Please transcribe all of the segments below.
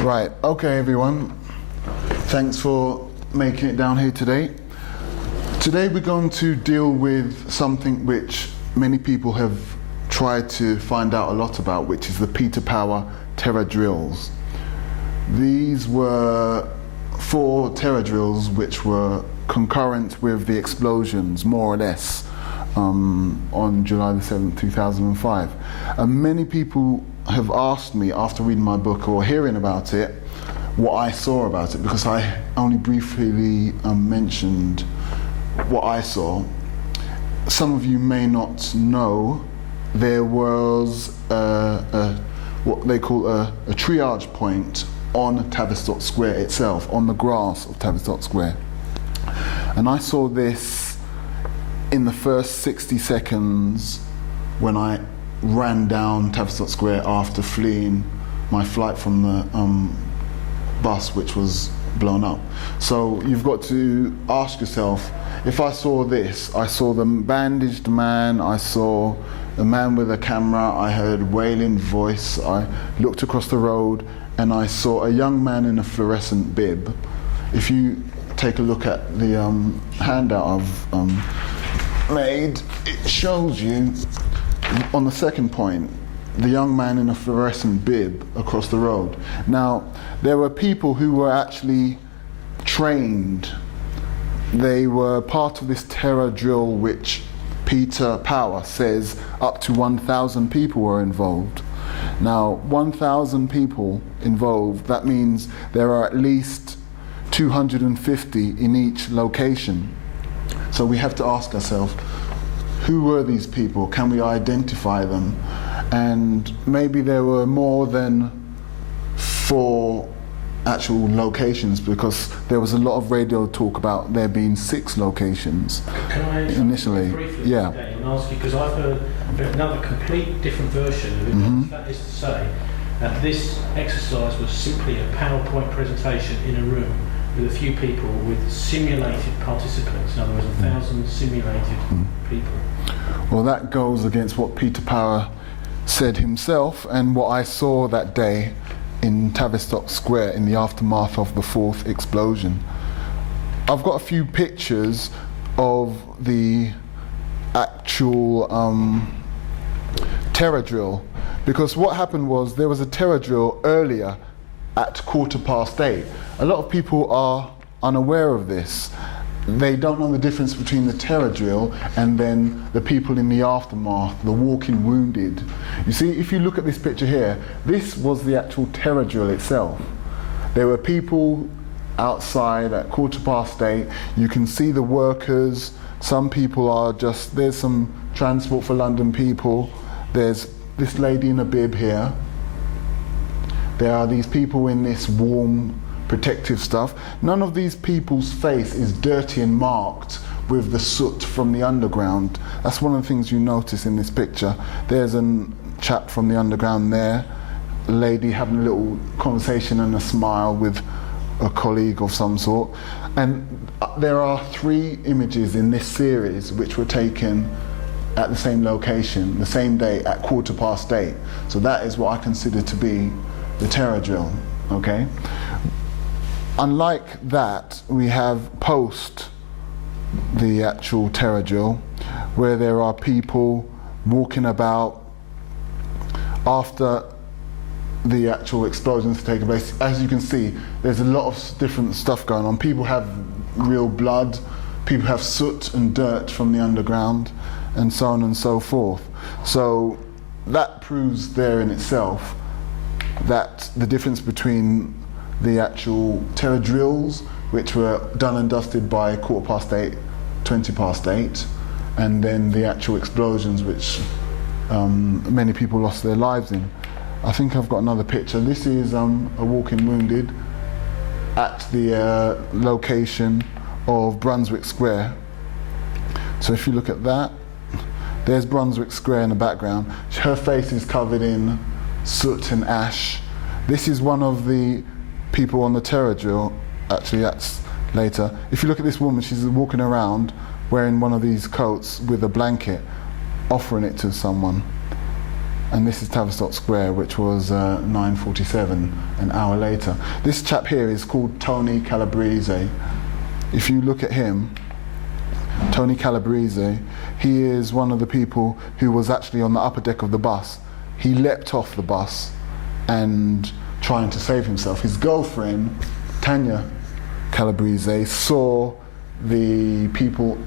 Right, okay everyone, thanks for making it down here today. Today we're going to deal with something which many people have tried to find out a lot about, which is the Peter Power terror drills. These were 4 terror drills which were concurrent with the explosions, more or less, on July the 7th, 2005. And many people have asked me after reading my book or hearing about it what I saw about it, because I only briefly mentioned what I saw. Some of you may not know there was what they call a triage point on Tavistock Square itself, on the grass of Tavistock Square. And I saw this in the first 60 seconds when I ran down Tavistock Square after fleeing my flight from the bus which was blown up. So you've got to ask yourself, if I saw this, I saw the bandaged man, I saw a man with a camera, I heard wailing voice, I looked across the road and I saw a young man in a fluorescent bib. If you take a look at the handout I've made, it shows you on the second point the young man in a fluorescent bib across the road. Now, there were people who were actually trained. They were part of this terror drill which Peter Power says up to 1,000 people were involved. Now, 1,000 people involved, that means there are at least 250 in each location. So we have to ask ourselves, who were these people? Can we identify them? And maybe there were more than 4 actual locations, because there was a lot of radio talk about there being 6 locations. Can I initially? Briefly Yeah. and ask you, because I've heard another complete different version of it. That is to say that this exercise was simply a PowerPoint presentation in a room with a few people with simulated participants. In other words, 1,000 simulated people. Well, that goes against what Peter Power said himself and what I saw that day in Tavistock Square in the aftermath of the 4th explosion. I've got a few pictures of the actual terror drill, because what happened was there was a terror drill earlier at 8:15. A lot of people are unaware of this. They don't know the difference between the terror drill and then the people in the aftermath, the walking wounded. You see, if you look at this picture here, this was the actual terror drill itself. There were people outside at 8:15. You can see the workers. Some people are just, there's some Transport for London people. There's this lady in a bib here. There are these people in this warm protective stuff. None of these people's face is dirty and marked with the soot from the underground. That's one of the things you notice in this picture. There's a chap from the underground there, a lady having a little conversation and a smile with a colleague of some sort. And there are 3 images in this series which were taken at the same location, the same day at 8:15. So that is what I consider to be the terror drill, okay? Unlike that, we have post the actual terror drill, where there are people walking about after the actual explosions have taken place. As you can see, there's a lot of different stuff going on. People have real blood, people have soot and dirt from the underground, and so on and so forth. So that proves there in itself that the difference between the actual terror drills, which were done and dusted by 8:15, 8:20, and then the actual explosions, which many people lost their lives in. I think I've got another picture. This is a walking wounded at the location of Brunswick Square. So if you look at that, there's Brunswick Square in the background. Her face is covered in soot and ash. This is one of the people on the terror drill. Actually, that's later. If you look at this woman, she's walking around wearing one of these coats with a blanket, offering it to someone. And this is Tavistock Square, which was 9:47, an hour later. This chap here is called Tony Calabrese. If you look at him, Tony Calabrese, he is one of the people who was actually on the upper deck of the bus. He leapt off the bus and trying to save himself. His girlfriend, Tanya Calabrese, saw the people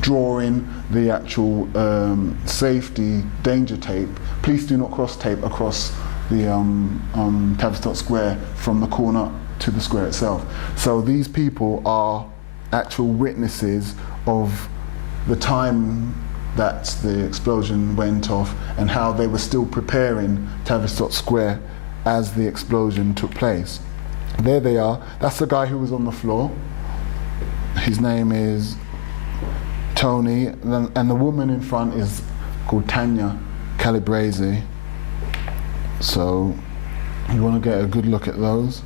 drawing the actual safety danger tape, please do not cross tape, across the Tavistock Square from the corner to the square itself. So these people are actual witnesses of the time that the explosion went off and how they were still preparing Tavistock Square as the explosion took place. There they are. That's the guy who was on the floor. His name is Tony, and the woman in front is called Tanya Calabrese. So you want to get a good look at those.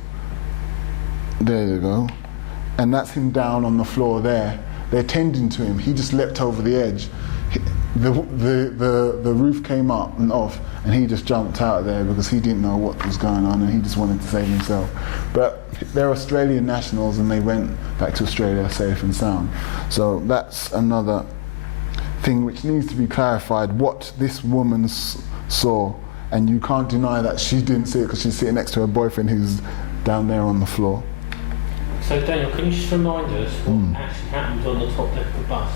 There you go. And that's him down on the floor there. They're tending to him. He just leapt over the edge. The roof came up and off, and he just jumped out of there because he didn't know what was going on and he just wanted to save himself. But they're Australian nationals and they went back to Australia safe and sound. So that's another thing which needs to be clarified, what this woman saw, and you can't deny that she didn't see it because she's sitting next to her boyfriend who's down there on the floor. So Daniel, can you just remind us what actually happened on the top deck of the bus?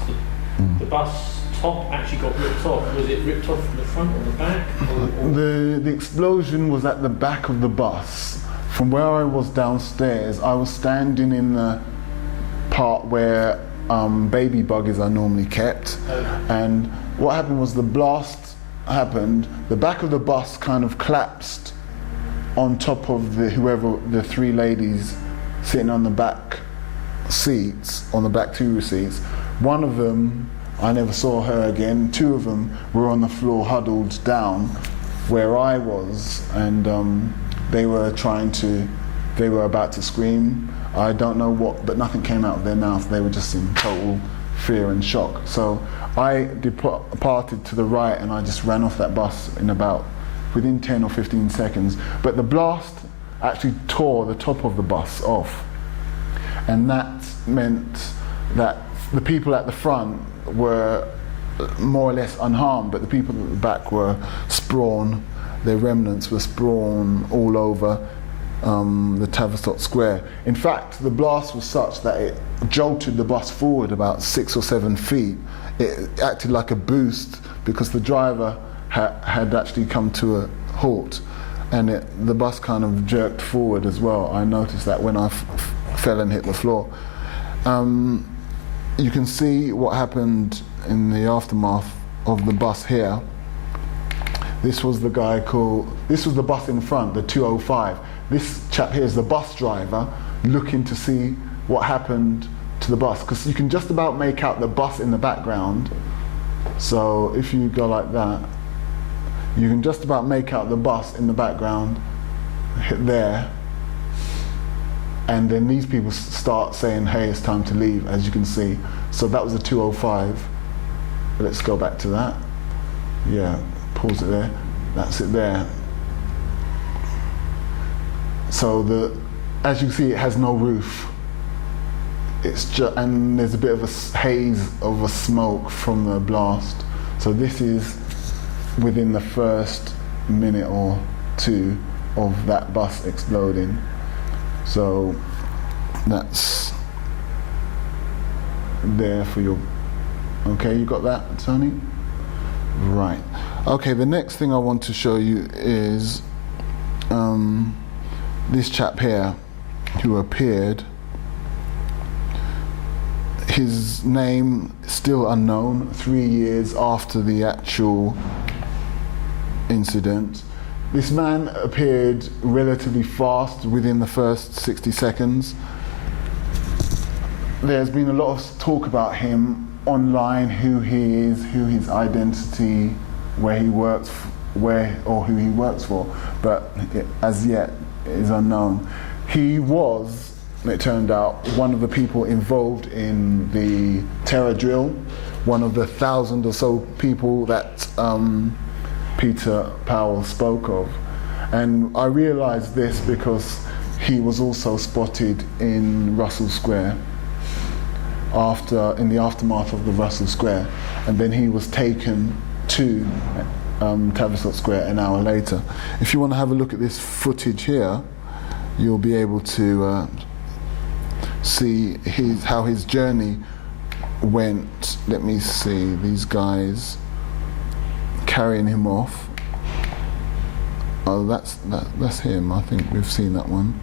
The bus top actually got ripped off. Was it ripped off from the front or the back? The explosion was at the back of the bus. From where I was downstairs, I was standing in the part where baby buggies are normally kept. And what happened was the blast happened, the back of the bus kind of collapsed on top of the three ladies sitting on the back seats, on the back two seats. One of them, I never saw her again. Two of them were on the floor huddled down where I was, and they were about to scream. I don't know what, but nothing came out of their mouth. They were just in total fear and shock. So I departed to the right and I just ran off that bus within 10 or 15 seconds. But the blast actually tore the top of the bus off. And that meant that the people at the front were more or less unharmed, but the people at the back were sprawn, their remnants were sprawn all over the Tavistock Square. In fact, the blast was such that it jolted the bus forward about 6 or 7 feet. It acted like a boost because the driver had actually come to a halt, and the bus kind of jerked forward as well. I noticed that when I fell and hit the floor. You can see what happened in the aftermath of the bus here. This was the bus in front, the 205. This chap here is the bus driver looking to see what happened to the bus, because you can just about make out the bus in the background. So if you go like that, you can just about make out the bus in the background there. And then these people start saying, hey, it's time to leave, as you can see. So that was the 205. Let's go back to that. Yeah, pause it there. That's it there. So as you can see, it has no roof. And there's a bit of a haze of a smoke from the blast. So this is within the first minute or two of that bus exploding. So that's there for your, okay, you got that, Tony? Right. Okay, the next thing I want to show you is this chap here who appeared. His name still unknown 3 years after the actual incident. This man appeared relatively fast within the first 60 seconds. There's been a lot of talk about him online, who he is, who his identity, where he works, or who he works for, but as yet is unknown. He was, it turned out, one of the people involved in the terror drill, one of the 1,000 or so people that Peter Powell spoke of. And I realised this because he was also spotted in Russell Square in the aftermath of the Russell Square, and then he was taken to Tavistock Square an hour later. If you want to have a look at this footage here, you'll be able to see how his journey went. Let me see, these guys carrying him off. Oh, that's him. I think we've seen that one.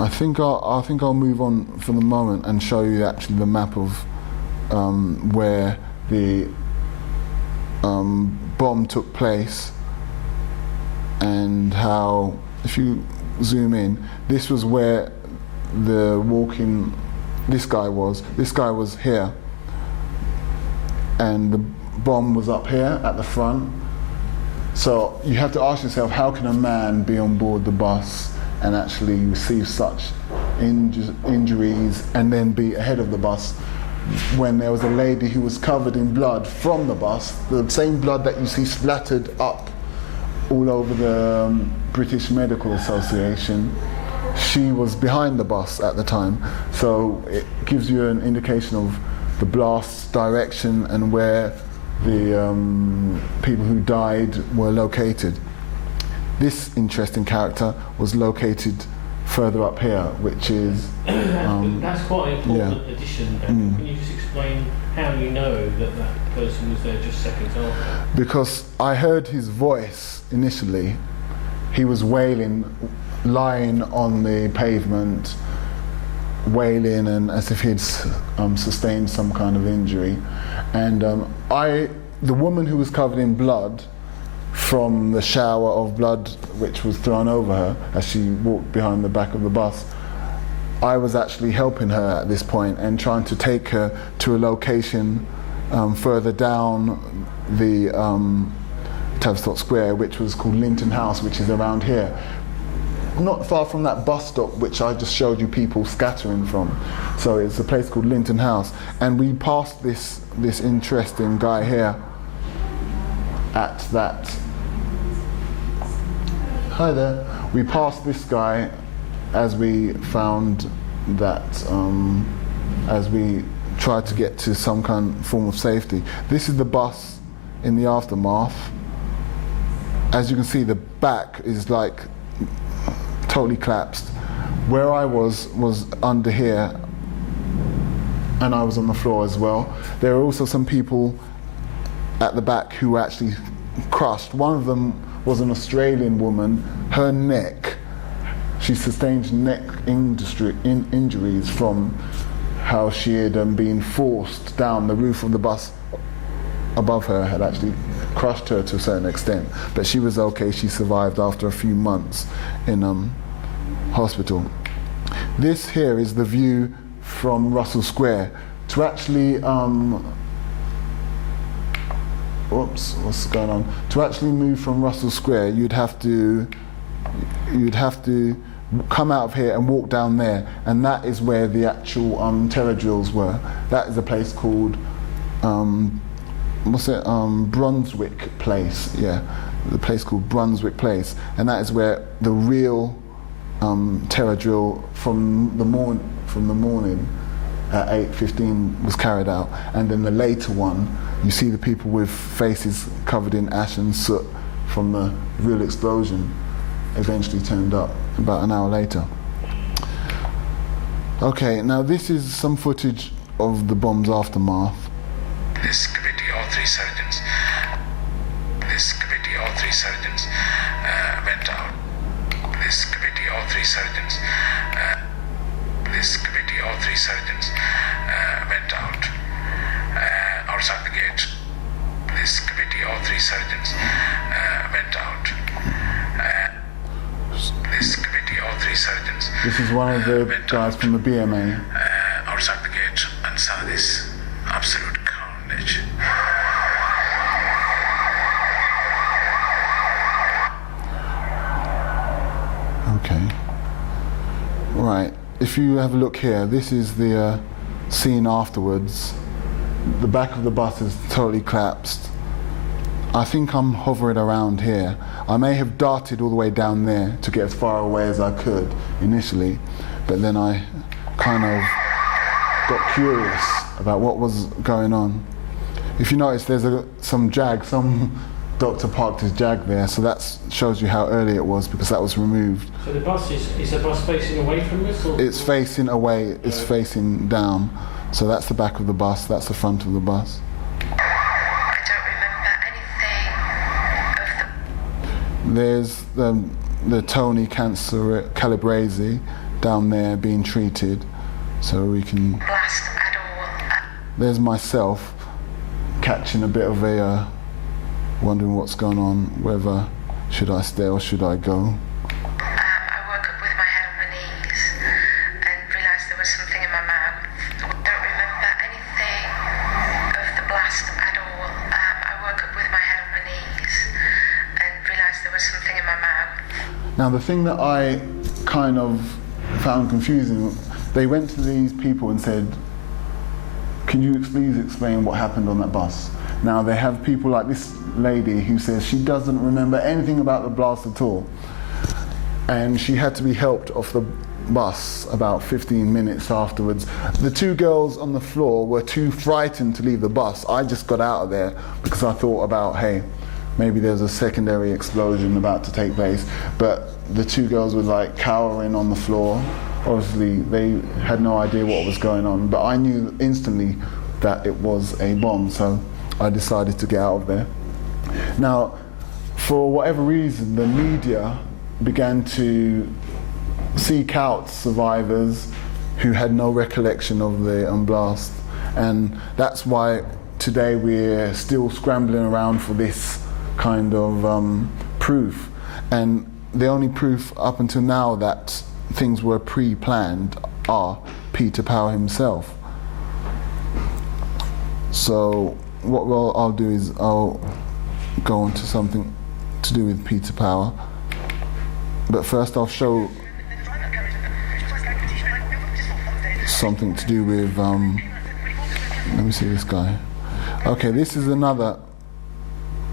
I think I'll move on for the moment and show you actually the map of where the bomb took place, and how, if you zoom in, this was where this guy was here, and the bomb was up here at the front. So you have to ask yourself, how can a man be on board the bus and actually receive such injuries and then be ahead of the bus when there was a lady who was covered in blood from the bus, the same blood that you see splattered up all over the British Medical Association. She was behind the bus at the time, so it gives you an indication of the blast's direction and where the people who died were located. This interesting character was located further up here, which is... that's quite an important addition. Can you just explain how you know that person was there just seconds after? Because I heard his voice initially. He was wailing, lying on the pavement, wailing, and as if he'd sustained some kind of injury. And the woman who was covered in blood from the shower of blood which was thrown over her as she walked behind the back of the bus, I was actually helping her at this point and trying to take her to a location further down the Tavistock Square, which was called Linton House, which is around here, not far from that bus stop which I just showed you people scattering from. So it's a place called Linton House, and we passed this interesting guy here at that. Hi there. We passed this guy as we found that, as we tried to get to some kind of form of safety. This is the bus in the aftermath. As you can see, the back is like totally collapsed. Where I was under here, and I was on the floor as well. There are also some people at the back who were actually crushed. One of them was an Australian woman. Her neck, she sustained neck injuries from how she had been forced down. The roof of the bus above her had actually crushed her to a certain extent, but she was okay. She survived after a few months in hospital. This here is the view from Russell Square. To actually what's going on? To actually move from Russell Square, you'd have to come out of here and walk down there, and that is where the actual terror drills were. That is a place called Brunswick Place. Yeah, the place called Brunswick Place, and that is where the real terror drill from the morning at 8:15 was carried out, and then the later one, you see the people with faces covered in ash and soot from the real explosion eventually turned up about an hour later. Okay, now this is some footage of the bomb's aftermath. This committee, all three surgeons went out. This committee, all three surgeons went out outside the gate. This committee, all three surgeons went out. This committee, all three surgeons. This is one of the guys from the BMA. Outside the gate and saw this absolute carnage. Okay. Right. If you have a look here, this is the scene afterwards. the back of the bus is totally collapsed. I think I'm hovering around here. I may have darted all the way down there to get as far away as I could initially, but then I kind of got curious about what was going on. If you notice, there's some doctor parked his Jag there, so that shows you how early it was, because that was removed. So the bus is the bus facing away from us? Or? It's facing away, it's facing down. So that's the back of the bus, that's the front of the bus. I don't remember anything of the... There's the Tony Calabrese down there being treated, so we can... Blast at all. There's myself catching a bit of a... wondering what's going on, whether should I stay or should I go. I woke up with my head on my knees and realised there was something in my mouth. Don't remember anything of the blast at all. I woke up with my head on my knees and realised there was something in my mouth. Now the thing that I kind of found confusing, they went to these people and said, can you please explain what happened on that bus? Now they have people like this lady who says she doesn't remember anything about the blast at all. And she had to be helped off the bus about 15 minutes afterwards. The two girls on the floor were too frightened to leave the bus. I just got out of there because I thought about, hey, maybe there's a secondary explosion about to take place. But the two girls were like cowering on the floor. Obviously they had no idea what was going on, but I knew instantly that it was a bomb, so I decided to get out of there. Now, for whatever reason, the media began to seek out survivors who had no recollection of the blast, and that's why today we're still scrambling around for this kind of proof. And the only proof up until now that things were pre-planned are Peter Power himself. So what I'll do is I'll go on to something to do with Peter Power, but first I'll show something to do with let me see this guy. Okay, this is another,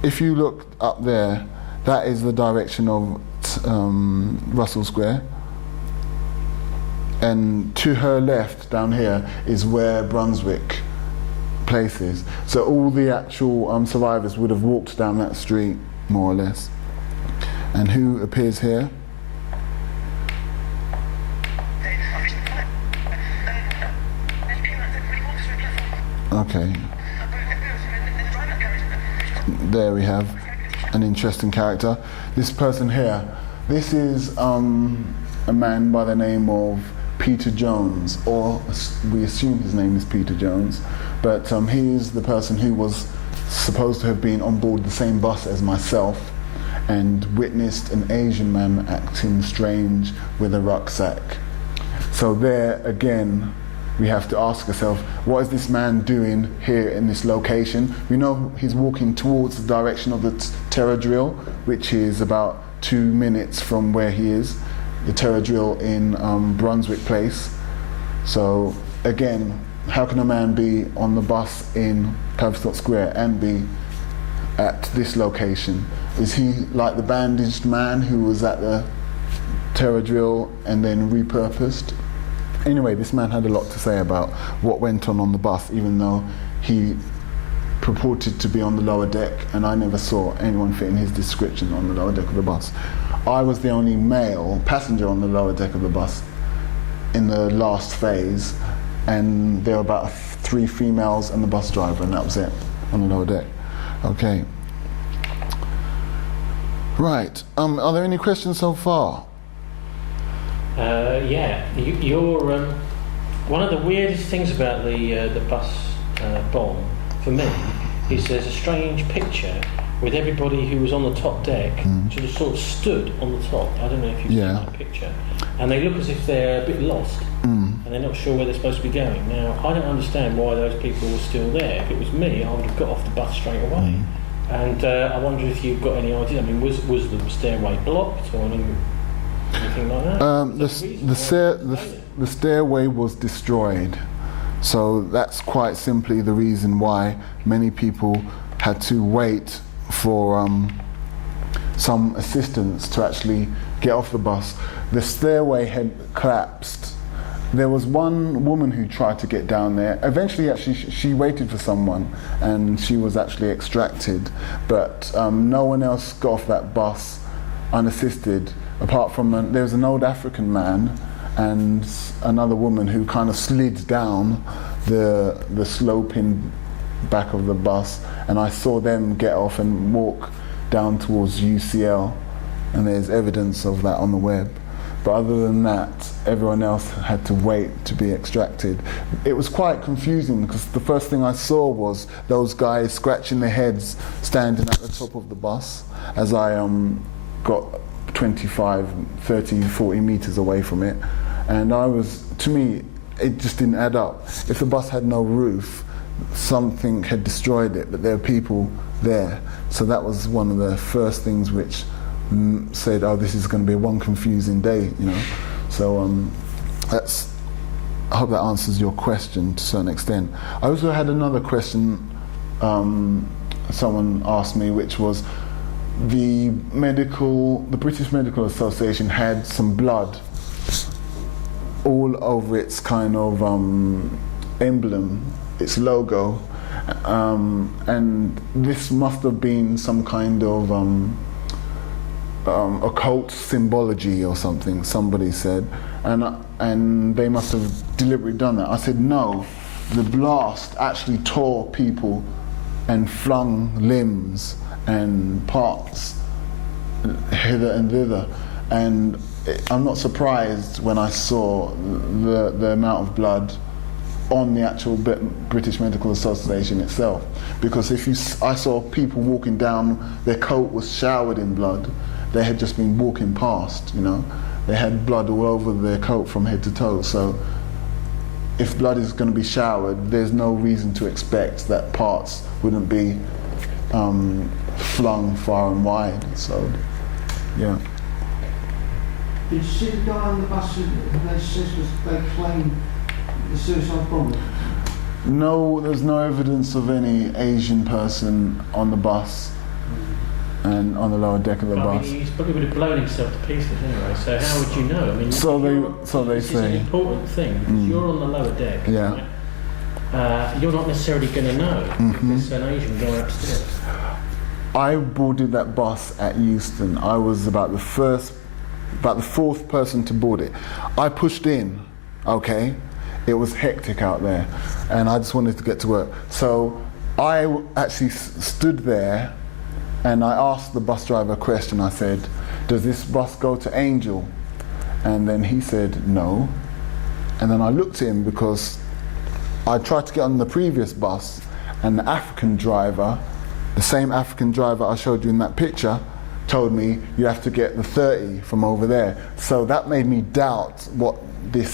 if you look up there, that is the direction of Russell Square, and to her left down here is where Brunswick places. So all the actual survivors would have walked down that street, more or less. And who appears here? Okay. There we have an interesting character. This person here, this is a man by the name of Peter Jones, or we assume his name is Peter Jones, but he is the person who was supposed to have been on board the same bus as myself and witnessed an Asian man acting strange with a rucksack. So there again, we have to ask ourselves, what is this man doing here in this location? We know he's walking towards the direction of the terror drill, which is about 2 minutes from where he is, the terror drill in Brunswick Place. So again, how can a man be on the bus in Tavistock Square and be at this location? Is he like the bandaged man who was at the terror drill and then repurposed? Anyway, this man had a lot to say about what went on the bus, even though he purported to be on the lower deck, and I never saw anyone fitting his description on the lower deck of the bus. I was the only male passenger on the lower deck of the bus in the last phase, and there were about 3 females and the bus driver, and that was it on the lower deck. Okay. Right. Are there any questions so far? Yeah. You're one of the weirdest things about the bus bomb for me is there's a strange picture with everybody who was on the top deck sort of stood on the top. I don't know if you've seen that picture. And they look as if they're a bit lost and they're not sure where they're supposed to be going. Now, I don't understand why those people were still there. If it was me, I would have got off the bus straight away. And I wonder if you've got any idea. I mean, was the stairway blocked or anything like that? The stairway was destroyed. So that's quite simply the reason why many people had to wait for some assistance to actually get off the bus. The stairway had collapsed. There was one woman who tried to get down there. Eventually, actually, she waited for someone, and she was actually extracted. But no one else got off that bus unassisted, apart from there was an old African man and another woman who kind of slid down the sloping back of the bus, and I saw them get off and walk down towards UCL, and there's evidence of that on the web. But other than that, everyone else had to wait to be extracted. It was quite confusing because the first thing I saw was those guys scratching their heads standing at the top of the bus as I got 25, 30, 40 meters away from it. And to me, it just didn't add up. If the bus had no roof, something had destroyed it, but there were people there. So that was one of the first things which said, oh, this is going to be one confusing day, you know. So I hope that answers your question to a certain extent. I also had another question someone asked me, which was the British Medical Association had some blood all over its kind of emblem, its logo, and this must have been some kind of occult symbology or something, somebody said, and they must have deliberately done that. I said no, the blast actually tore people and flung limbs and parts hither and thither, and I'm not surprised when I saw the amount of blood on the actual British Medical Association itself, because I saw people walking down, their coat was showered in blood. They had just been walking past, you know. They had blood all over their coat from head to toe. So if blood is going to be showered, there's no reason to expect that parts wouldn't be flung far and wide. So, yeah. Did you see the guy on the bus who they claim the suicide bomber? No, there's no evidence of any Asian person on the bus and on the lower deck of the bus. I mean, he probably would have blown himself to pieces anyway, so how would you know? I mean, so they this say. is an important thing, because you're on the lower deck, yeah. Right? You're not necessarily going to know if there's an Asian guy upstairs. I boarded that bus at Euston. I was about the fourth person to board it. I pushed in, okay? It was hectic out there, and I just wanted to get to work. So I actually stood there, and I asked the bus driver a question. I said, does this bus go to Angel? And then he said, no. And then I looked at him because I tried to get on the previous bus, and the African driver, the same African driver I showed you in that picture, told me you have to get the 30 from over there. So that made me doubt what the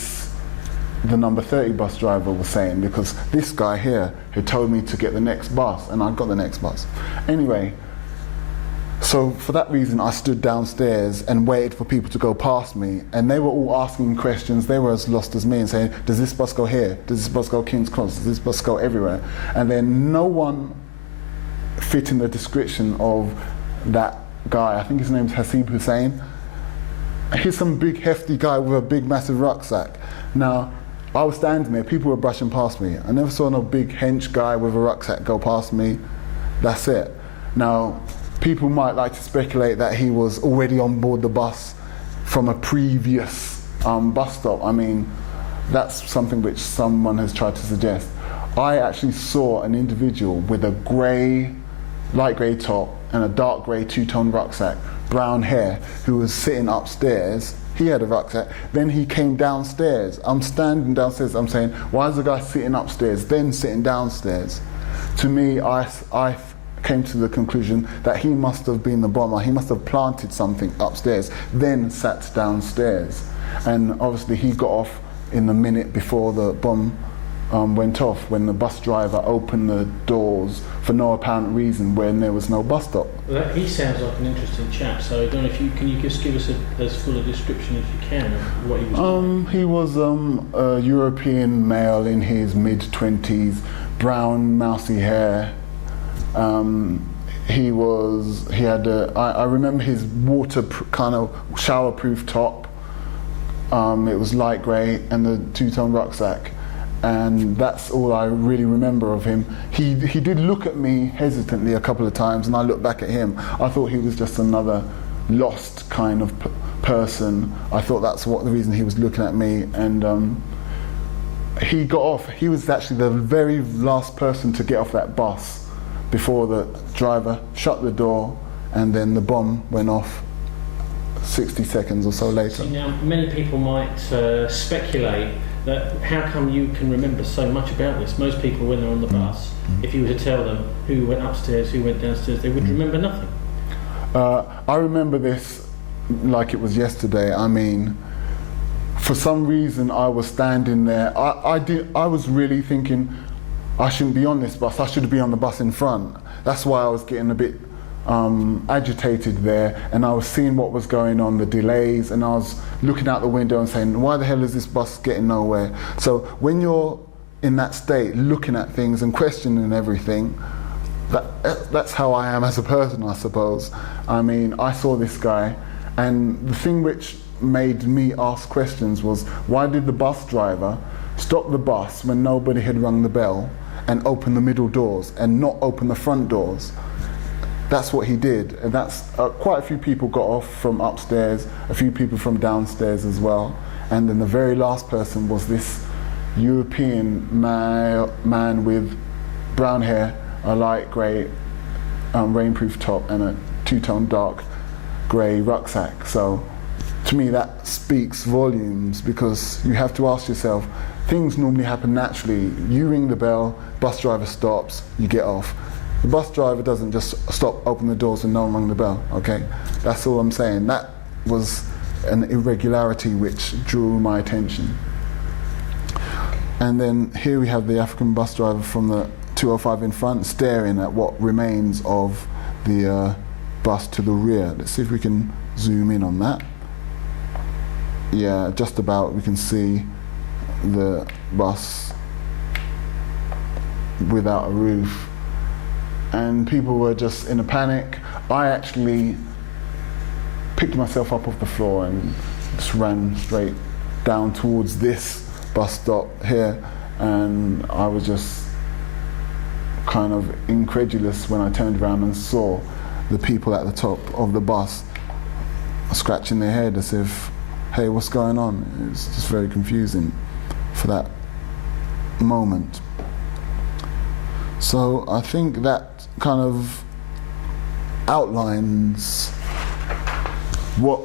number 30 bus driver was saying, because this guy here had told me to get the next bus, and I got the next bus. Anyway, so for that reason I stood downstairs and waited for people to go past me, and they were all asking questions. They were as lost as me and saying, does this bus go here? Does this bus go King's Cross? Does this bus go everywhere? And then no one fit in the description of that guy. I think his name's Hasib Hussein. He's some big hefty guy with a big massive rucksack. Now, I was standing there, people were brushing past me. I never saw no big hench guy with a rucksack go past me. That's it. Now, people might like to speculate that he was already on board the bus from a previous bus stop. I mean, that's something which someone has tried to suggest. I actually saw an individual with a light grey top and a dark grey two-tone rucksack, brown hair, who was sitting upstairs. He had a rucksack. Then he came downstairs. I'm standing downstairs. I'm saying, why is the guy sitting upstairs, then sitting downstairs? To me, I came to the conclusion that he must have been the bomber. He must have planted something upstairs, then sat downstairs. And obviously he got off in the minute before the bomb went off when the bus driver opened the doors for no apparent reason when there was no bus stop. Well, he sounds like an interesting chap, so I don't know if can you just give us as full a description as you can of what he was like? He was a European male in his mid-20s, brown, mousy hair. He had I remember his kind of shower-proof top. It was light grey, and the two-tone rucksack. And that's all I really remember of him. He did look at me hesitantly a couple of times, and I looked back at him. I thought he was just another lost kind of person. I thought that's the reason he was looking at me. And he got off. He was actually the very last person to get off that bus before the driver shut the door, and then the bomb went off 60 seconds or so later. See, now, many people might speculate that how come you can remember so much about this? Most people, when they're on the bus, if you were to tell them who went upstairs, who went downstairs, they would remember nothing. I remember this like it was yesterday. I mean, for some reason I was standing there. I was really thinking I shouldn't be on this bus. I should be on the bus in front. That's why I was getting a bit agitated there, and I was seeing what was going on, the delays, and I was looking out the window and saying, why the hell is this bus getting nowhere? So when you're in that state, looking at things and questioning everything, that's how I am as a person, I suppose. I mean, I saw this guy, and the thing which made me ask questions was, why did the bus driver stop the bus when nobody had rung the bell and open the middle doors and not open the front doors? That's what he did, and that's quite a few people got off from upstairs, a few people from downstairs as well, and then the very last person was this European man with brown hair, a light grey rainproof top, and a two-tone dark grey rucksack. So to me that speaks volumes, because you have to ask yourself, things normally happen naturally. You ring the bell, bus driver stops, you get off. The bus driver doesn't just stop, open the doors, and no one rang the bell, okay? That's all I'm saying. That was an irregularity which drew my attention. And then here we have the African bus driver from the 205 in front staring at what remains of the bus to the rear. Let's see if we can zoom in on that. Yeah, just about we can see the bus without a roof. And people were just in a panic. I actually picked myself up off the floor and just ran straight down towards this bus stop here, and I was just kind of incredulous when I turned around and saw the people at the top of the bus scratching their head as if, hey, what's going on? It was just very confusing for that moment. So I think that kind of outlines what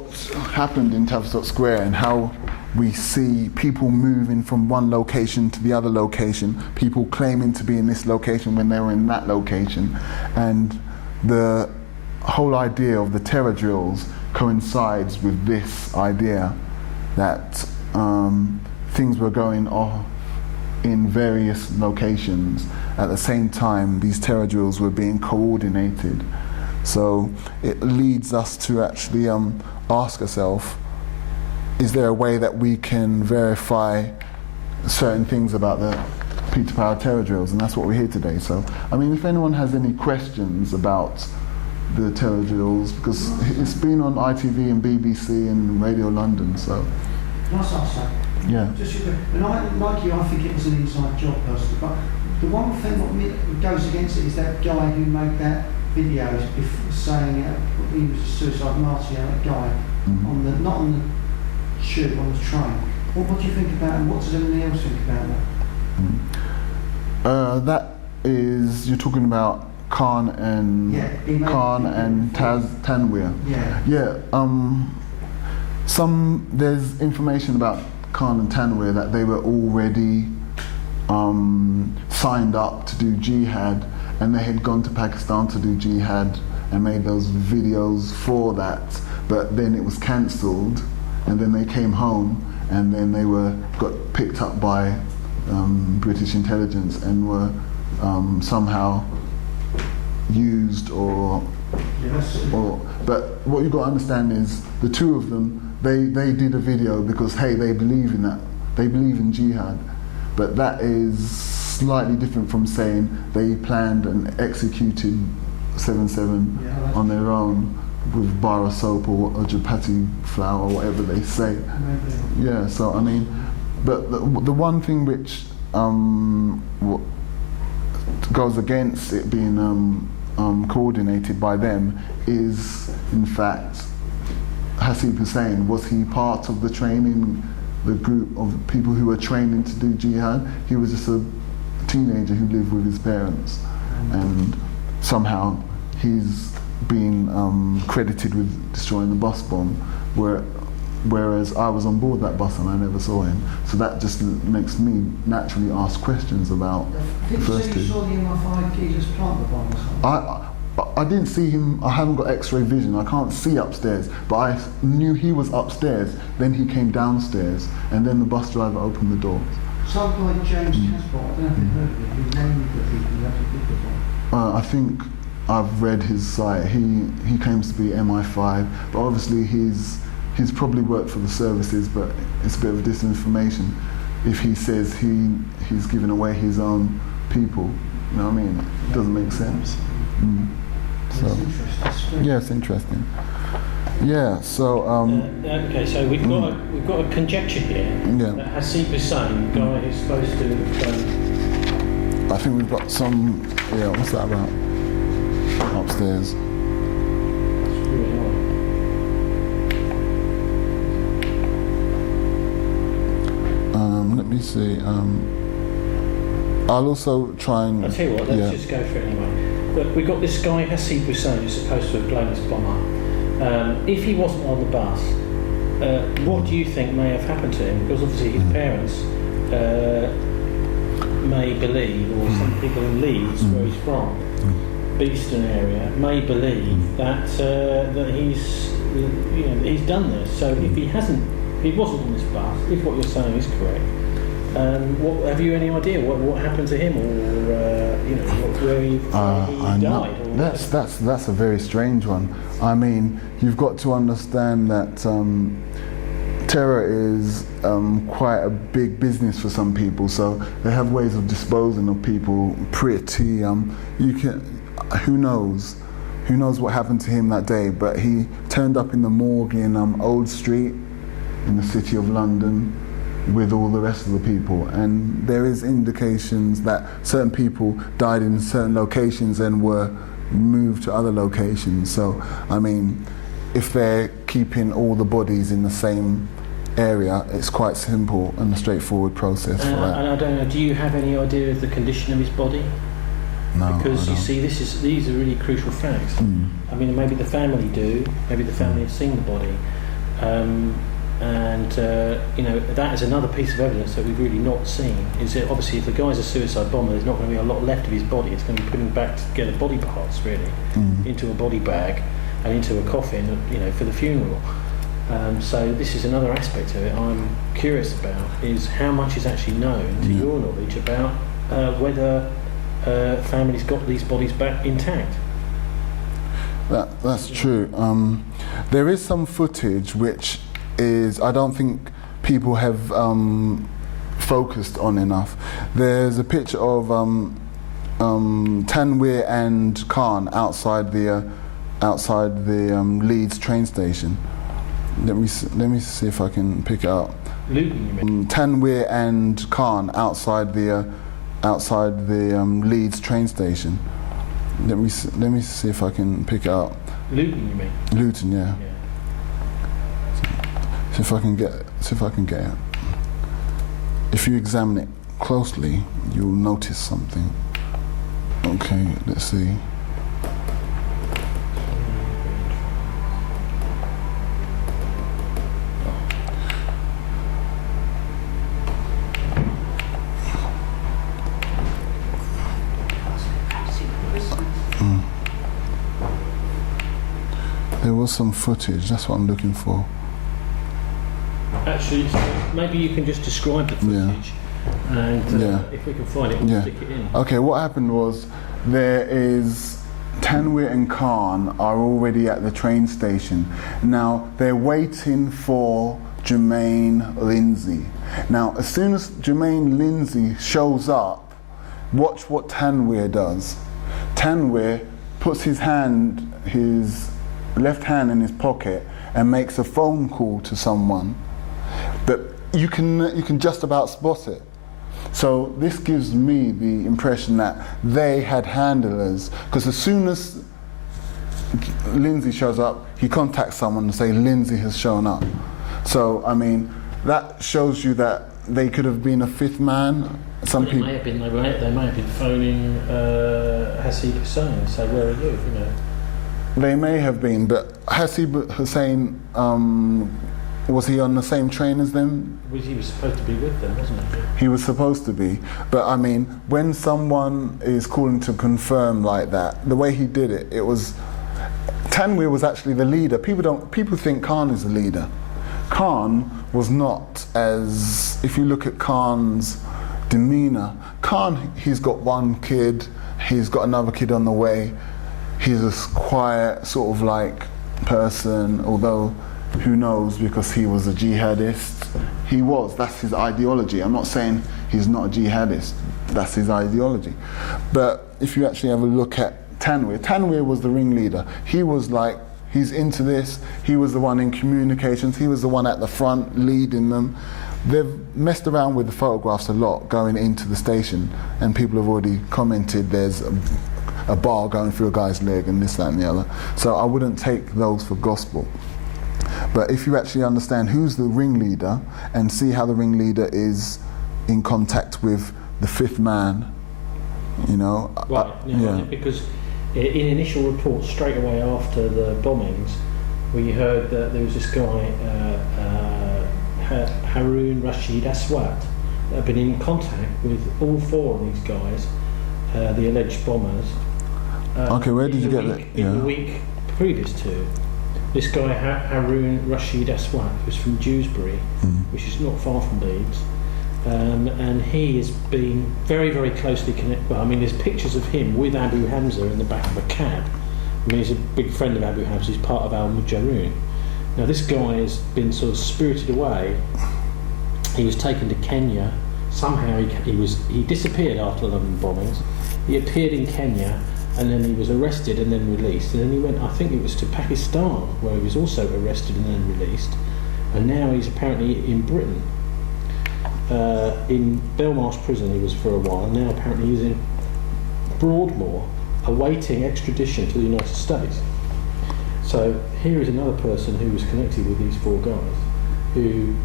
happened in Tavistock Square and how we see people moving from one location to the other location, people claiming to be in this location when they were in that location, and the whole idea of the terror drills coincides with this idea that things were going off in various locations. At the same time, these terror drills were being coordinated. So it leads us to actually ask ourselves, is there a way that we can verify certain things about the Peter Power terror drills? And that's what we're here today. So, I mean, if anyone has any questions about the terror drills, because it's been on ITV and BBC and Radio London, so. Can I ask that? Yeah. And like you, I think it was an inside job personally, but the one thing that goes against it is that guy who made that video saying he was a suicide martyr, that guy, on the, not on the tube, on the train. What do you think about it, and what does anyone else think about that? That is, you're talking about Khan and Tanweer. There's information about Khan and Tanweer that they were already signed up to do jihad, and they had gone to Pakistan to do jihad and made those videos for that, but then it was cancelled, and then they came home, and then they got picked up by British intelligence and were somehow used or. But what you've got to understand is the two of them, they did a video because, hey, they believe in that. They believe in jihad. But that is slightly different from saying they planned and executed 7/7 on their own with bar of soap or chapati flour or whatever they say. Yeah, so I mean, but the one thing which goes against it being coordinated by them is, in fact, Hasib Hussein. Was he part of the training, the group of people who were training to do jihad? He was just a teenager who lived with his parents, and somehow he's been credited with destroying the bus bomb, whereas I was on board that bus and I never saw him. So that just makes me naturally ask questions about the first two. You saw the MI5 Jesus plant the bomb or something? I didn't see him. I haven't got X-ray vision. I can't see upstairs, but I knew he was upstairs. Then he came downstairs, and then the bus driver opened the doors. Some guy, James Casper, I don't know if you've heard of him, he named the people who actually did the bomb. I think I've read his site. He claims to be MI5, but obviously he's probably worked for the services, but it's a bit of disinformation if he says he's giving away his own people. You know what I mean? It doesn't make sense. So yeah, it's interesting. Yeah. So okay. So we've got a conjecture here. Yeah. That Hasib Hussein, the guy who's supposed to. I think we've got some. Yeah. What's that about? Upstairs. Let me see. I'll also try and. I'll tell you what. Let's just go for it anyway. Look, we've got this guy Hasib Hussein who's supposed to have blown this bomb up. If he wasn't on the bus, what do you think may have happened to him? Because obviously his parents may believe, or some people in Leeds, where he's from, Beeston area, may believe that he's done this. So if he wasn't on this bus, if what you're saying is correct, have you any idea what happened to him, or where he died? That's a very strange one. I mean, you've got to understand that terror is quite a big business for some people. So they have ways of disposing of people. Pretty, who knows what happened to him that day? But he turned up in the morgue in Old Street in the City of London with all the rest of the people, and there is indications that certain people died in certain locations and were moved to other locations. So I mean, if they're keeping all the bodies in the same area, it's quite simple and a straightforward process for that. And I don't know, do you have any idea of the condition of his body? No, because you see, these are really crucial facts. I mean, maybe the family do, maybe the family have seen the body. That is another piece of evidence that we've really not seen. Is that obviously if the guy's a suicide bomber, there's not going to be a lot left of his body. It's going to be putting back together body parts, really, into a body bag and into a coffin, for the funeral. So this is another aspect of it I'm curious about, is how much is actually known, to your knowledge, about whether families got these bodies back intact. That's true. There is some footage which I don't think people have focused on enough. There's a picture of Tanweer and Khan outside the Leeds train station. Let me see if I can pick it up. Luton, you mean? Tanweer and Khan outside the Leeds train station. Let me see if I can pick it up. Luton, you mean? Luton, yeah. See if I can get it. If you examine it closely, you'll notice something. Okay, let's see. There was some footage, that's what I'm looking for. Actually, maybe you can just describe the footage and Yeah. if we can find it, we'll Yeah. stick it in. Okay, what happened was Tanweer and Khan are already at the train station. Now they're waiting for Jermaine Lindsay. Now as soon as Jermaine Lindsay shows up, watch what Tanweer does. Tanweer puts his left hand in his pocket and makes a phone call to someone. But you can just about spot it. So this gives me the impression that they had handlers, because as soon as Lindsay shows up, he contacts someone and say Lindsay has shown up. So I mean, that shows you that they could have been a fifth man. Some Well, people. they may have been phoning Hasib Hussein and say, where are you? You know. They may have been, but Hasib Hussein, was he on the same train as them? He was supposed to be with them, wasn't he? He was supposed to be. But I mean, when someone is calling to confirm like that, the way he did it, Tanweer was actually the leader. People think Khan is the leader. Khan was not, as if you look at Khan's demeanor. Khan, he's got one kid, he's got another kid on the way. He's a quiet sort of like person, although who knows, because he was a jihadist. That's his ideology. I'm not saying he's not a jihadist, that's his ideology. But if you actually have a look at Tanweer was the ringleader. He was like, he's into this, he was the one in communications, he was the one at the front leading them. They've messed around with the photographs a lot going into the station, and people have already commented there's a bar going through a guy's leg and this, that and the other. So I wouldn't take those for gospel. But if you actually understand who's the ringleader and see how the ringleader is in contact with the fifth man, you know. Right, because in initial reports straight away after the bombings, we heard that there was this guy, Haroon Rashid Aswad, that had been in contact with all four of these guys, the alleged bombers. Okay, where did you get that? In the week previous to. This guy, Haroon Rashid Aswad, who's from Dewsbury, which is not far from Leeds, and he has been very, very closely connected. Well, I mean, there's pictures of him with Abu Hamza in the back of a cab. I mean, he's a big friend of Abu Hamza, he's part of Al-Mujaroon. Now, this guy has been sort of spirited away. He was taken to Kenya. Somehow he disappeared after the London bombings. He appeared in Kenya, and then he was arrested and then released, and then he went, I think it was to Pakistan, where he was also arrested and then released, and now he's apparently in Britain. In Belmarsh prison he was for a while, and now apparently he's in Broadmoor, awaiting extradition to the United States. So here is another person who was connected with these four guys, who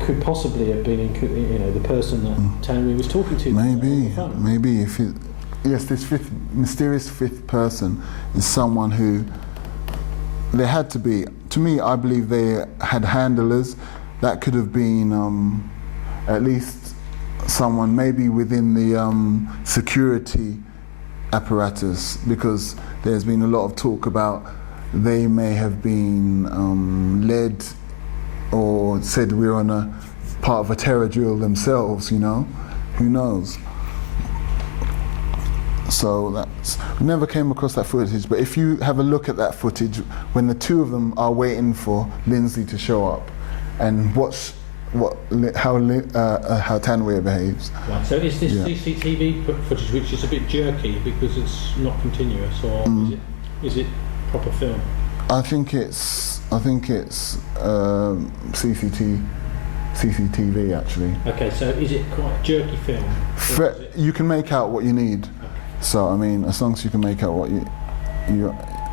could possibly have been, the person that Tanweer was talking to. Maybe if it. Yes, this mysterious fifth person is someone who there had to be. To me, I believe they had handlers. That could have been at least someone maybe within the security apparatus, because there's been a lot of talk about they may have been led or said we're on a part of a terror drill themselves, you know? Who knows? So we never came across that footage, but if you have a look at that footage when the two of them are waiting for Lindsay to show up, and watch how Tanweer behaves. Right, so is this CCTV footage which is a bit jerky because it's not continuous, or is it proper film? I think it's CCTV actually. Okay, so is it quite jerky film? You can make out what you need. So I mean, as long as you can make out what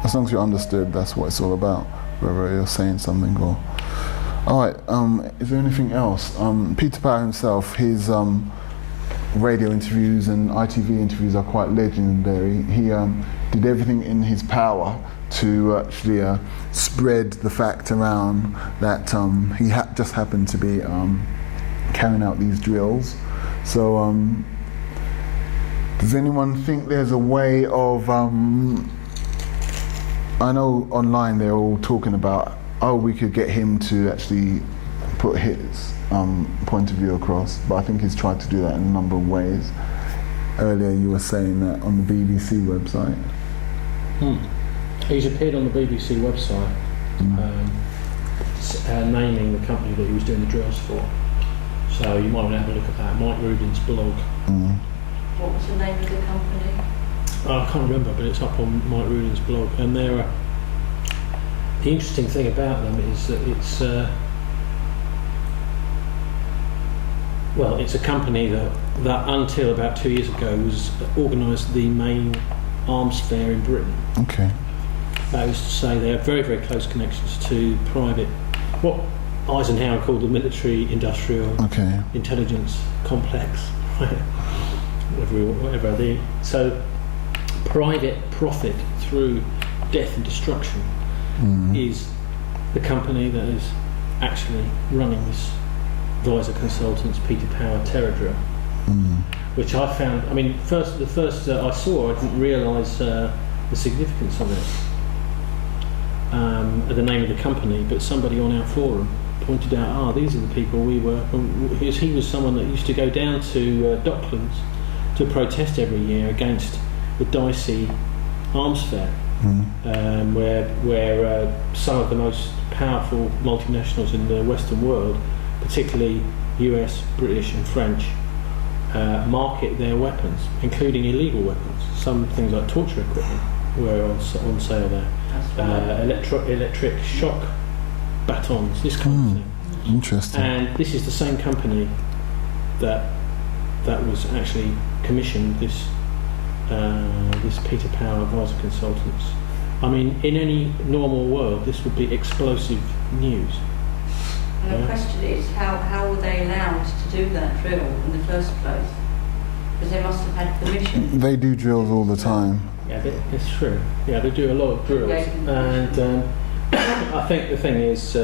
as long as you understood, that's what it's all about. Whether you're saying something or. All right. Is there anything else? Peter Power himself, his radio interviews and ITV interviews are quite legendary. He did everything in his power to actually spread the fact around that he just happened to be carrying out these drills. So. Does anyone think there's a way of, I know online they're all talking about, we could get him to actually put his point of view across, but I think he's tried to do that in a number of ways. Earlier you were saying that on the BBC website. He's appeared on the BBC website, naming the company that he was doing the drills for. So you might want to have a look at that. Mike Rudin's blog. What was the name of the company? I can't remember, but it's up on Mike Rudin's blog. And the interesting thing about them is that it's a company that until about 2 years ago organised the main arms fair in Britain. Okay. That is to say, they have very, very close connections to private, what Eisenhower called the military-industrial intelligence complex, whatever. So, private profit through death and destruction is the company that is actually running this Visor Consultants Peter Power terror drill, which I found. I mean, the first I saw, I didn't realise the significance of it, the name of the company. But somebody on our forum pointed out, these are the people we were. He was someone that used to go down to Docklands to protest every year against the dicey arms fair, where some of the most powerful multinationals in the Western world, particularly US, British and French, market their weapons, including illegal weapons. Some things like torture equipment were on sale there. Electric shock batons, this kind of thing. Interesting. And this is the same company that was actually commissioned this Peter Power Visor Consultants. I mean, in any normal world, this would be explosive news. And the question is, how were they allowed to do that drill in the first place? Because they must have had permission. They do drills all the time. Yeah, it's true. Yeah, they do a lot of drills. And I think the thing is,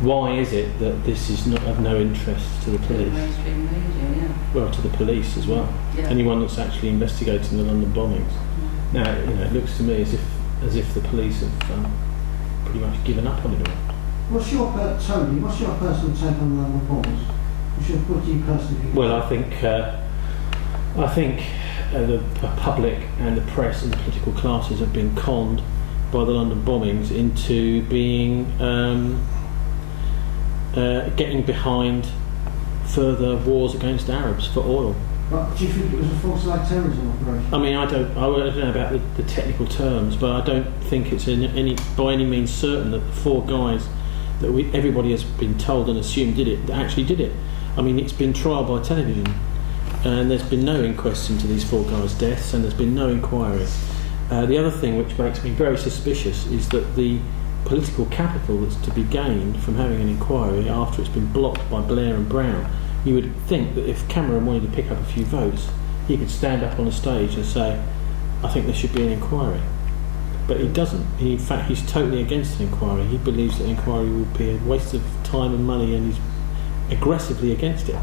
why is it that this is not of no interest to the police? Mainstream media, Well, to the police as well. Yeah. Anyone that's actually investigating the London bombings. Now, it looks to me as if the police have pretty much given up on it all. What's your personal take on the bombs? What do you personally think? Well, I think the public and the press and the political classes have been conned by the London bombings into being getting behind further wars against Arabs for oil. But do you think it was a false flag terrorism operation? I mean, I don't know about the technical terms, but I don't think it's by any means certain that the four guys that everybody has been told and assumed actually did it. I mean, it's been trial by television, and there's been no inquest into these four guys' deaths, and there's been no inquiry. The other thing which makes me very suspicious is that the political capital that's to be gained from having an inquiry after it's been blocked by Blair and Brown, you would think that if Cameron wanted to pick up a few votes, he could stand up on a stage and say, I think there should be an inquiry. But he doesn't. In fact, he's totally against an inquiry. He believes that an inquiry would be a waste of time and money, and he's aggressively against it.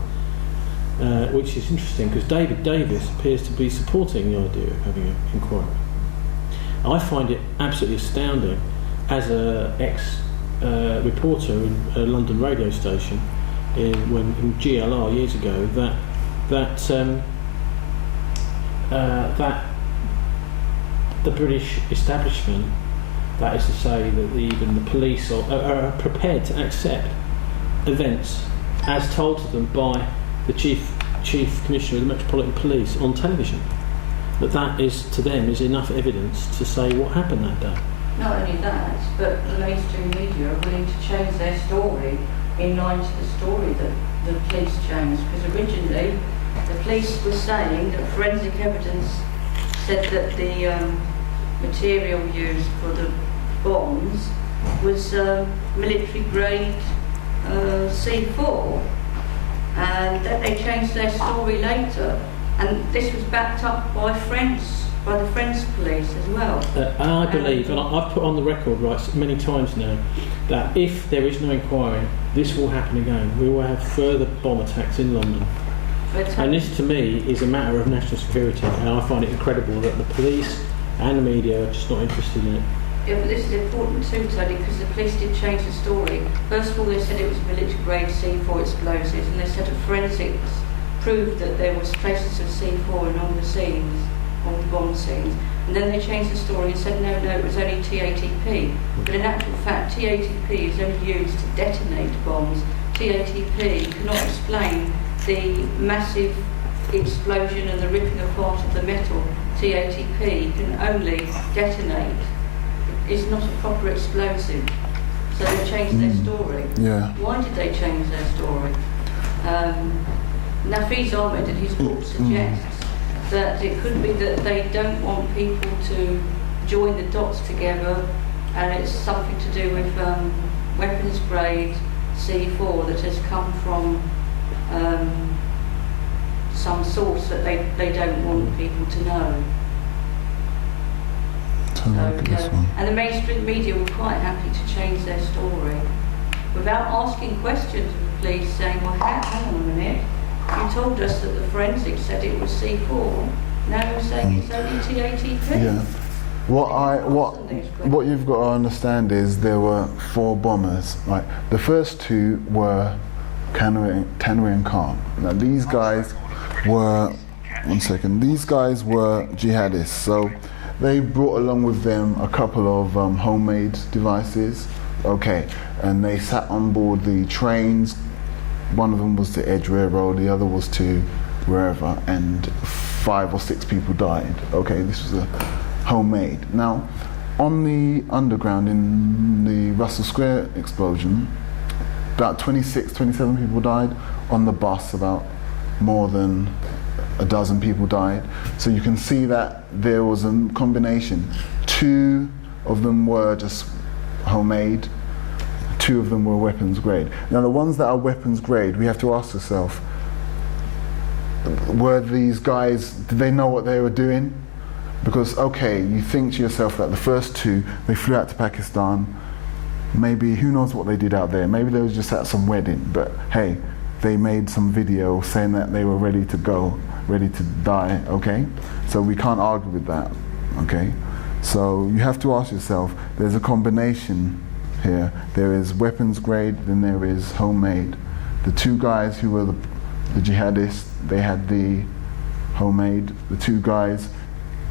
Which is interesting, because David Davis appears to be supporting the idea of having an inquiry. I find it absolutely astounding, as an ex-reporter in a London radio station in GLR years ago, that the British establishment, that is to say that even the police are prepared to accept events as told to them by the Chief Commissioner of the Metropolitan Police on television. That is, to them, is enough evidence to say what happened that day. Not only that, but the mainstream media are willing to change their story in line to the story that the police changed. Because originally, the police were saying that forensic evidence said that the material used for the bombs was military-grade C4, and that they changed their story later. And this was backed up by the French police as well. I believe, and I've put on the record many times now, that if there is no inquiry, this will happen again. We will have further bomb attacks in London. And this, to me, is a matter of national security, and I find it incredible that the police and the media are just not interested in it. Yeah, but this is important too, Tony, because the police did change the story. First of all, they said it was military-grade C4 explosives, and they said that forensics proved that there was traces of C4 in all the scenes, all the bomb scenes. And then they changed the story and said, no, it was only TATP. But in actual fact, TATP is only used to detonate bombs. TATP cannot explain the massive explosion and the ripping apart of the metal. TATP can only detonate. It's not a proper explosive. So they changed their story. Yeah. Why did they change their story? Nafis Ahmed in his book suggests that it could be that they don't want people to join the dots together, and it's something to do with weapons grade C4 that has come from some source that they don't want people to know. And the mainstream media were quite happy to change their story without asking questions of the police, saying, well, hang on a minute, you told us that the forensics said it was C4, now you're saying it's only TATP. Yeah. What you've got to understand is there were 4 bombers. Right. The first 2 were Tanwi and Khan. Now these guys were, these guys were jihadists. So they brought along with them a couple of homemade devices. Okay, and they sat on board the trains. One of them was to Edge Railroad, the other was to wherever, and 5 or 6 people died. Okay, this was a homemade. Now, on the underground in the Russell Square explosion, about 26, 27 people died. On the bus, about more than a dozen people died. So you can see that there was a combination. 2 of them were just homemade, 2 of them were weapons grade. Now the ones that are weapons grade, we have to ask ourselves, were these guys, did they know what they were doing? Because, okay, you think to yourself that the first 2, they flew out to Pakistan, maybe, who knows what they did out there, maybe they were just at some wedding, but hey, they made some video saying that they were ready to go, ready to die, okay? So we can't argue with that, okay? So you have to ask yourself, there's a combination here. There is weapons grade, then there is homemade. The 2 guys who were the jihadists, they had the homemade. The 2 guys,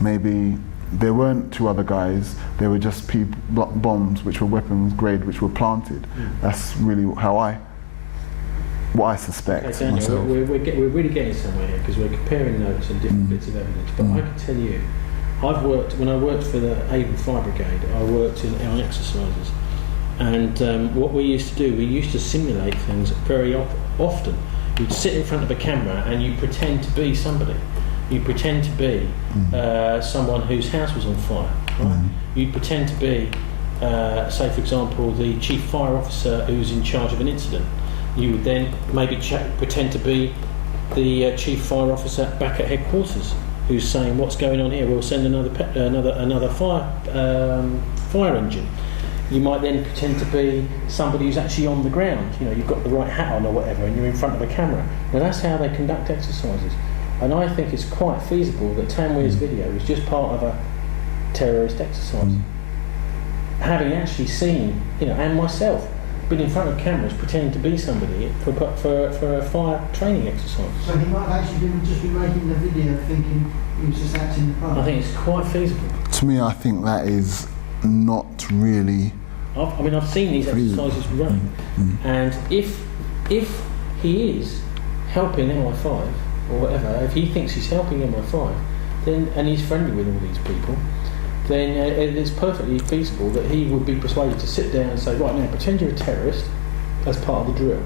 maybe there weren't 2 other guys, they were just bombs which were weapons grade, which were planted. That's really what I suspect. Okay, Daniel, we're really getting somewhere here because we're comparing notes and different bits of evidence. But I can tell you, when I worked for the Avon Fire Brigade, I worked in our exercises. And what we used to do, we used to simulate things very often. You'd sit in front of a camera and you pretend to be somebody. You pretend to be someone whose house was on fire. Right? You'd pretend to be, say for example, the chief fire officer who's in charge of an incident. You would then maybe pretend to be the chief fire officer back at headquarters, who's saying, "What's going on here? We'll send another fire engine." You might then pretend to be somebody who's actually on the ground. You know, you've got the right hat on or whatever, and you're in front of a camera. Now that's how they conduct exercises. And I think it's quite feasible that Tanweer's video is just part of a terrorist exercise. Having actually seen, and myself, been in front of cameras pretending to be somebody for a fire training exercise. So he might have actually just be making the video thinking he was just acting the part. I think it's quite feasible. To me, I think that is not really. I've seen these exercises run, and if he is helping MI5 or whatever, if he thinks he's helping MI5, then and he's friendly with all these people, then it's perfectly feasible that he would be persuaded to sit down and say, right now, pretend you're a terrorist as part of the drill.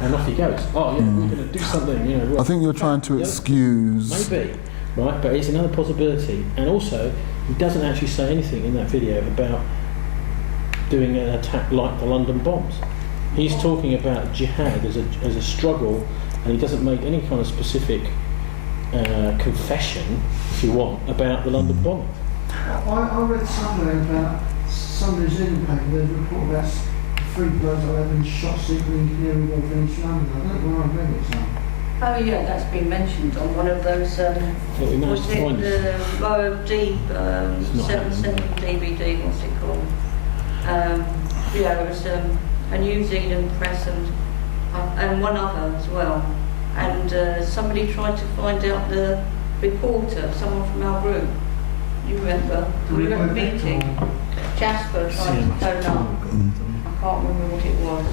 And off he goes. Oh yeah, we're going to do something. I think you're trying to excuse. Maybe, right? But it's another possibility. And also, he doesn't actually say anything in that video about doing an attack like the London bombs. He's talking about jihad as a struggle, and he doesn't make any kind of specific confession, if you want, about the London bombing. I read somewhere about some Zoom paper, there's a report about 3 blokes that have been shot secretly in Canary Wharf in East London. I don't know where I read it, so. Oh yeah, that's been mentioned on one of those, we managed was to it find it. the Row of Deep, not 7 DVD, what's it called? Yeah, it was a New Zealand press and one other as well. And somebody tried to find out the reporter, someone from our group. You remember? We were at a meeting. Jasper tried to phone up. I can't remember what it was.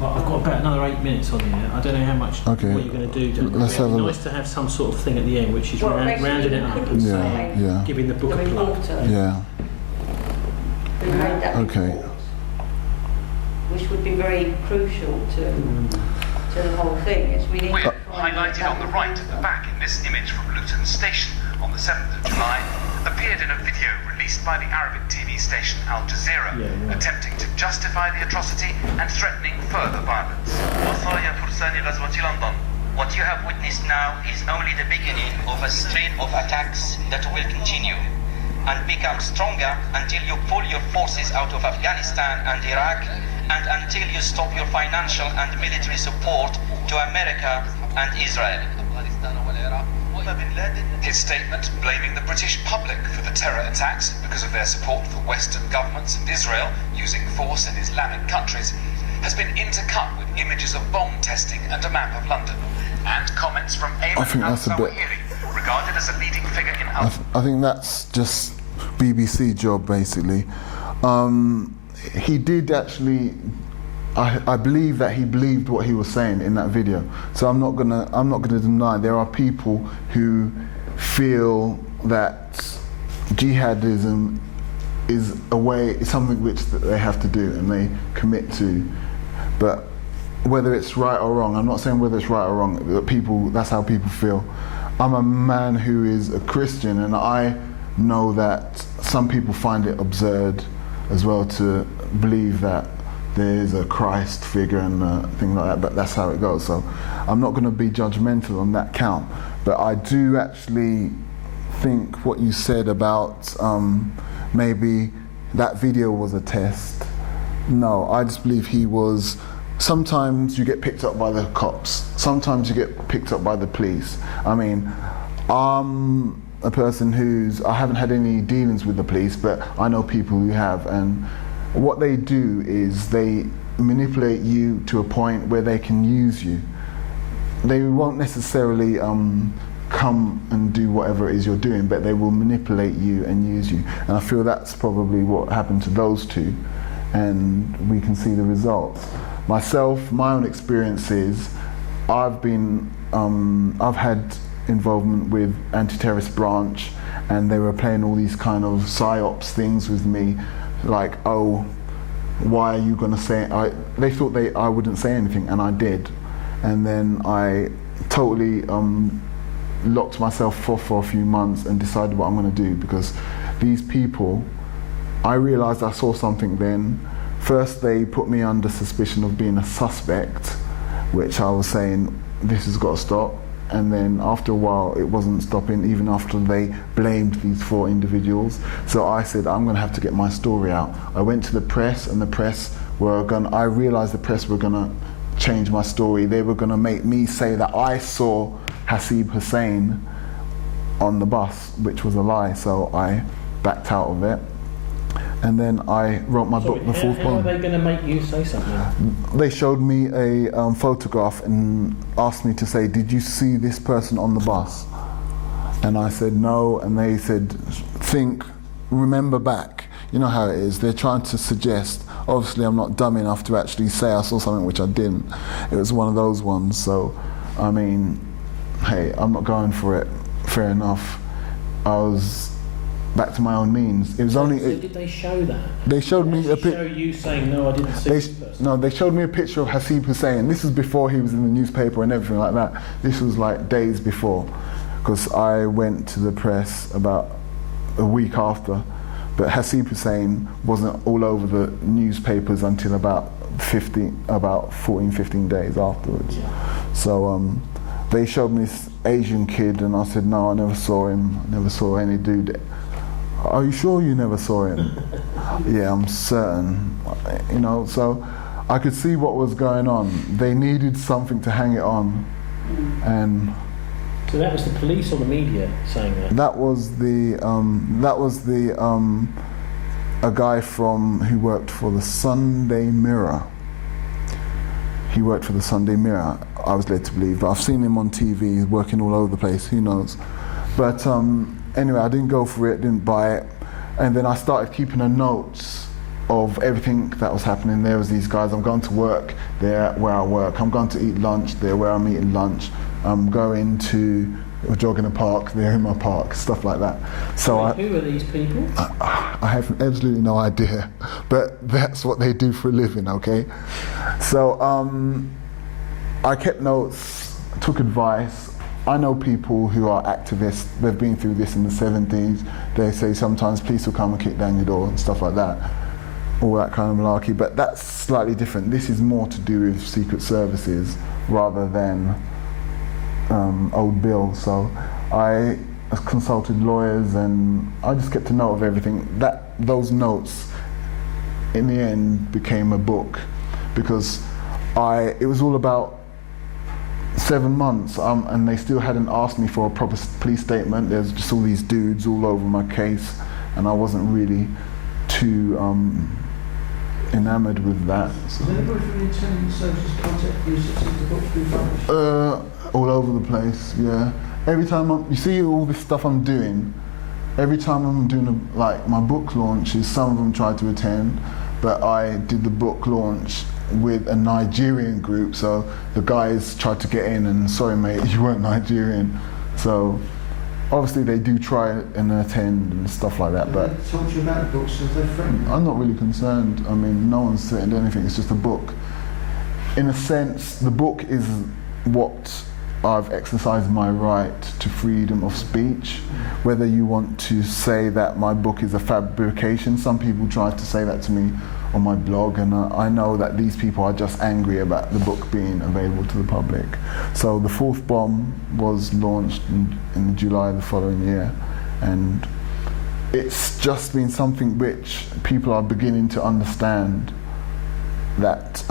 Well, I've got about another 8 minutes on here. I don't know how much Okay. what you're going to do. Let's have a look. Nice to have some sort of thing at the end, which is Well, rounding it up and basically, saying, Yeah. giving the book The a plug. reporter Yeah. who made that Okay. report, which would be very crucial to the whole thing. Is we need We're to find out highlighted on the right at the back in this image from Luton Station on the 7th of July, appeared in a video released by the Arabic TV station Al Jazeera, attempting to justify the atrocity and threatening further violence. What you have witnessed now is only the beginning of a string of attacks that will continue and become stronger until you pull your forces out of Afghanistan and Iraq, and until you stop your financial and military support to America and Israel. His statement blaming the British public for the terror attacks because of their support for Western governments and Israel using force in Islamic countries has been intercut with images of bomb testing and a map of London, and comments from I think Ayman that's a bit- al-Zawahiri, regarded as a leading figure in I think that's just BBC job basically. He did actually. I believe that he believed what he was saying in that video. So I'm not gonna deny there are people who feel that jihadism is something which they have to do and they commit to. But whether it's right or wrong, I'm not saying whether it's right or wrong. That's how people feel. I'm a man who is a Christian, and I know that some people find it absurd as well to believe that there's a Christ figure and thing like that, but that's how it goes. So I'm not going to be judgmental on that count. But I do actually think what you said about maybe that video was a test. No, I just believe he was. Sometimes you get picked up by the cops. Sometimes you get picked up by the police. I mean, I'm a person I haven't had any dealings with the police, but I know people who have, and what they do is they manipulate you to a point where they can use you. They won't necessarily come and do whatever it is you're doing, but they will manipulate you and use you. And I feel that's probably what happened to those two, and we can see the results. Myself, my own experiences, I've had involvement with anti-terrorist branch, and they were playing all these kind of psyops things with me, like, oh, why are you going to say it? They thought I wouldn't say anything, and I did. And then I totally locked myself off for a few months and decided what I'm going to do, because these people, I realised I saw something then. First they put me under suspicion of being a suspect, which I was saying, this has got to stop. And then after a while it wasn't stopping, even after they blamed these 4 individuals. So I said, I'm going to have to get my story out. I went to the press, and the press I realised the press were going to change my story. They were going to make me say that I saw Hasib Hussein on the bus, which was a lie. So I backed out of it. And then I wrote my book, The Fourth How are Bomb. they going to make you say something? They showed me a photograph and asked me to say, did you see this person on the bus? And I said no, and they said, remember back. You know how it is, they're trying to suggest. Obviously I'm not dumb enough to actually say I saw something which I didn't. It was one of those ones, so I mean, hey, I'm not going for it, fair enough. I was back to my own means. It was only. So did they show that? They showed me a picture. picture. Show you saying no, I didn't see this person. No, they showed me a picture of Hasib Hussein. This was before he was in the newspaper and everything like that. This was like days before, because I went to the press about a week after. But Hasib Hussein wasn't all over the newspapers until about 14, 15 days afterwards. Yeah. So they showed me this Asian kid, and I said, no, I never saw him. I never saw any dude. Are you sure you never saw him? Yeah, I'm certain. You know, so I could see what was going on. They needed something to hang it on, And so that was the police or the media saying that? that was a guy who worked for the Sunday Mirror. He worked for the Sunday Mirror, I was led to believe, but I've seen him on TV, he's working all over the place, who knows. But anyway, I didn't go for it, didn't buy it, and then I started keeping a notes of everything that was happening. There was these guys, I'm going to work, they're where I work, I'm going to eat lunch, they're where I'm eating lunch, I'm going to a jog in a park, they're in my park, stuff like that. So who are these people? I have absolutely no idea, but that's what they do for a living, okay? So I kept notes, took advice. I know people who are activists, they've been through this in the 70s. They say sometimes police will come and kick down your door and stuff like that, all that kind of malarkey, but that's slightly different. This is more to do with secret services rather than old Bill. So I consulted lawyers and I just kept a note of everything. Those notes in the end became a book, because it was all about 7 months and they still hadn't asked me for a proper police statement. There's just all these dudes all over my case and I wasn't really too enamoured with that. So. Has anybody from the intelligence services contacted you since the book's been published? All over the place, yeah. Every time you see all this stuff I'm doing, every time I'm doing my book launches, some of them try to attend, but I did the book launch with a Nigerian group, so the guys tried to get in and sorry mate, you weren't Nigerian. So obviously they do try and attend and stuff like that, but they told you about the books, so they're friendly. I'm not really concerned. I mean, no one's threatened anything, it's just a book. In a sense, the book is what I've exercised my right to freedom of speech. Whether you want to say that my book is a fabrication, some people try to say that to me on my blog, and I know that these people are just angry about the book being available to the public. So the fourth bomb was launched in July the following year, and it's just been something which people are beginning to understand that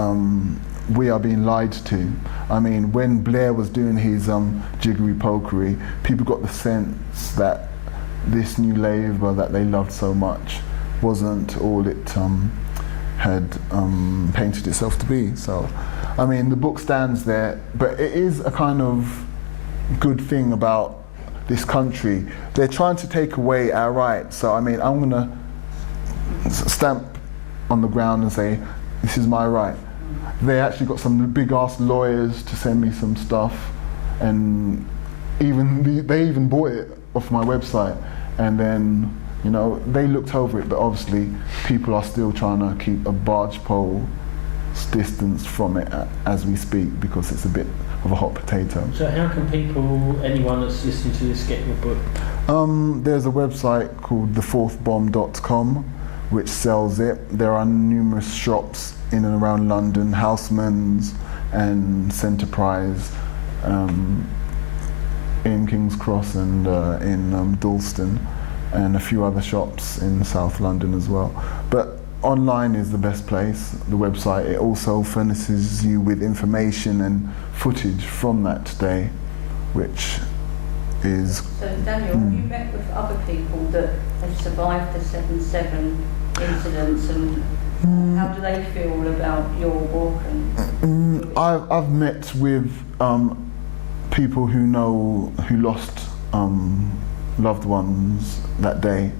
we are being lied to. I mean, when Blair was doing his jiggery pokery, people got the sense that this new Labour that they loved so much wasn't all it had painted itself to be. So, I mean, the book stands there, but it is a kind of good thing about this country. They're trying to take away our rights. So, I mean, I'm gonna stamp on the ground and say, this is my right. They actually got some big ass lawyers to send me some stuff, and they even bought it off my website, and then they looked over it, but obviously people are still trying to keep a barge pole distance from it as we speak, because it's a bit of a hot potato. So how can anyone that's listening to this, get your book? There's a website called thefourthbomb.com which sells it. There are numerous shops in and around London, Houseman's and Centerprise, in King's Cross and in Dalston, and a few other shops in South London as well. But online is the best place, the website. It also furnishes you with information and footage from that day, which is... So Daniel, have you met with other people that have survived the 7/7 incidents, and how do they feel about your book? And I've met with people who lost loved ones that day.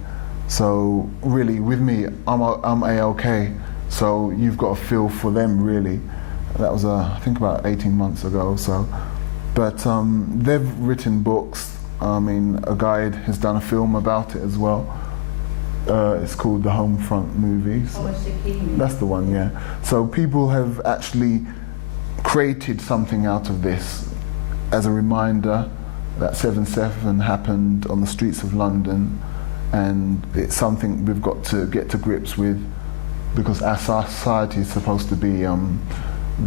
So really, with me, I'm A-OK. So you've got to feel for them, really. That was I think about 18 months ago. So, but they've written books. I mean, a guide has done a film about it as well. It's called the Homefront Movies. That's the one, yeah. So people have actually created something out of this as a reminder that 7/7 happened on the streets of London, and it's something we've got to get to grips with, because our society is supposed to be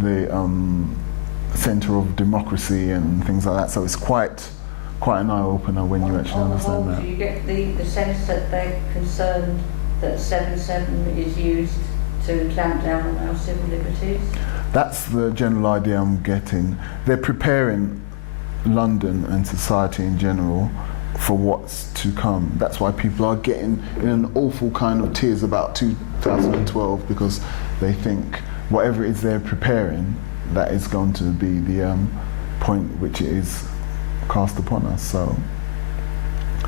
the centre of democracy and things like that. So it's quite an eye-opener when you actually understand that. Do you get the sense that they're concerned that 7/7 is used to clamp down on our civil liberties? That's the general idea I'm getting. They're preparing London and society in general for what's to come. That's why people are getting in an awful kind of tears about 2012, because they think whatever it is they're preparing, that is going to be the point which it is cast upon us. So